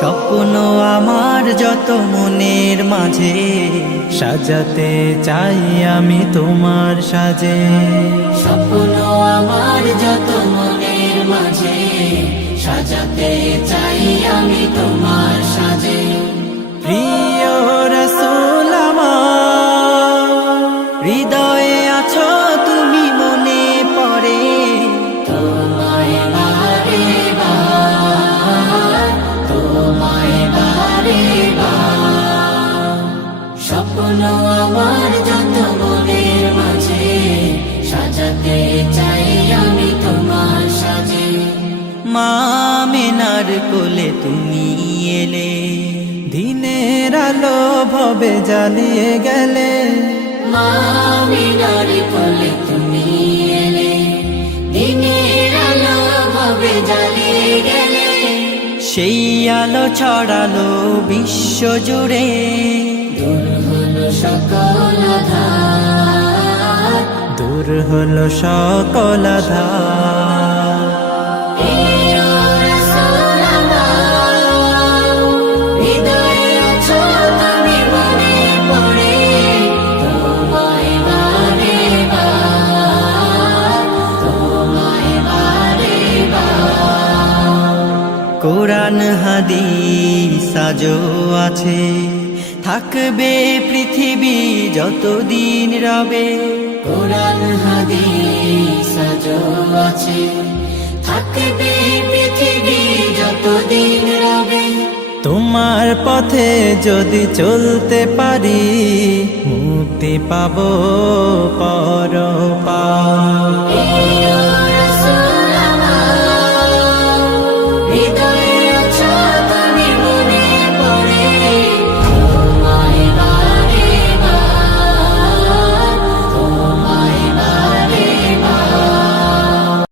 স্বপ্ন আমার যত মনের মাঝে সাজাতে চাই আমি তোমার সাজে। স্বপ্ন আমার যত মনের মাঝে সাজাতে চাই আমি তোমার সাজে। প্রিয় রাসূল আমার, হৃদয়ে আছো তুমি মনে পড়ে তোমায় বারে বার, তোমায় বারে বার। স্বপ্ন আমার যত মনের মাঝে সাজাতে চাই আমি তোমার সাজে। মা আমিনার কোলে তুমি এলে, দিনের আলো ভবে জ্বালিয়ে গেলে। মা আমিনার কোলে তুমি এলে, দিনের আলো ভাবে জ্বালিয়ে গেলে। সেই আলো ছড়ালো বিশ্ব জুড়ে, দূর হলো সকল আঁধার, দূর হলো সকল আঁধার। প্রিয় রাসূল আমার, হৃদয়ে আছো তুমি মনে পড়ে তোমায় বারে বার, তোমায় বারে বার। কোরআন হাদিস আজও আছে, থাকবে পৃথিবী যতদিন রবে। কোরআন হাদিস আজও আছে, থাকবে পৃথিবী যতদিন রবে। তোমার পথে যদি চলতে পারি, মুক্তি পাবো পরপার। প্রিয়